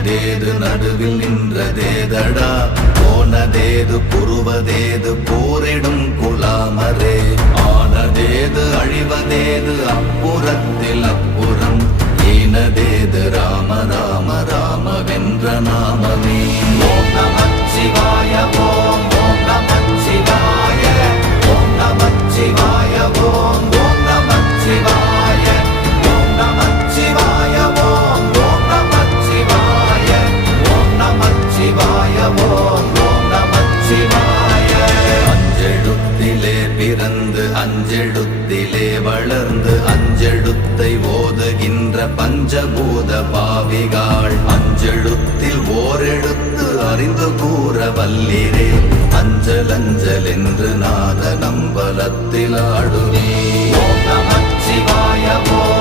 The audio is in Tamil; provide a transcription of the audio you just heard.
இனியதேது நடுவில் நின்றதேதடா போனதேது புருவதேது போரிடும் குலாமரே ஆனதேது அழிவதேது அப்புறத்தில் அப்புறம் ஈனதேது ராம ராம ராம வென்ற நாமமே ஓம் நமச்சிவாய ஓம் ஓம் நமச்சிவாய ஓம் நமச்சிவாய ஓம் ஓம் நமச்சிவாய ஓம் நமச்சிவாய ஓம் ஓம் நமச்சிவாய ஓம் நமச்சிவாய ஓம் ஓம் நமச்சிவாய அஞ்செழுத்திலே பிறந்து அஞ்செழுத்திலே வளர்ந்து அஞ்செழுத்தை ஓதுகின்ற பஞ்சபூத பாவிகாள் அஞ்செழுத்தில் ஓரெழுத்து அறிந்து கூற வல்லிரே அஞ்சல் அஞ்சல் என்று நாத நம்பலத்தில் ஆடுவே ஓம் நமச்சிவாய ஓம்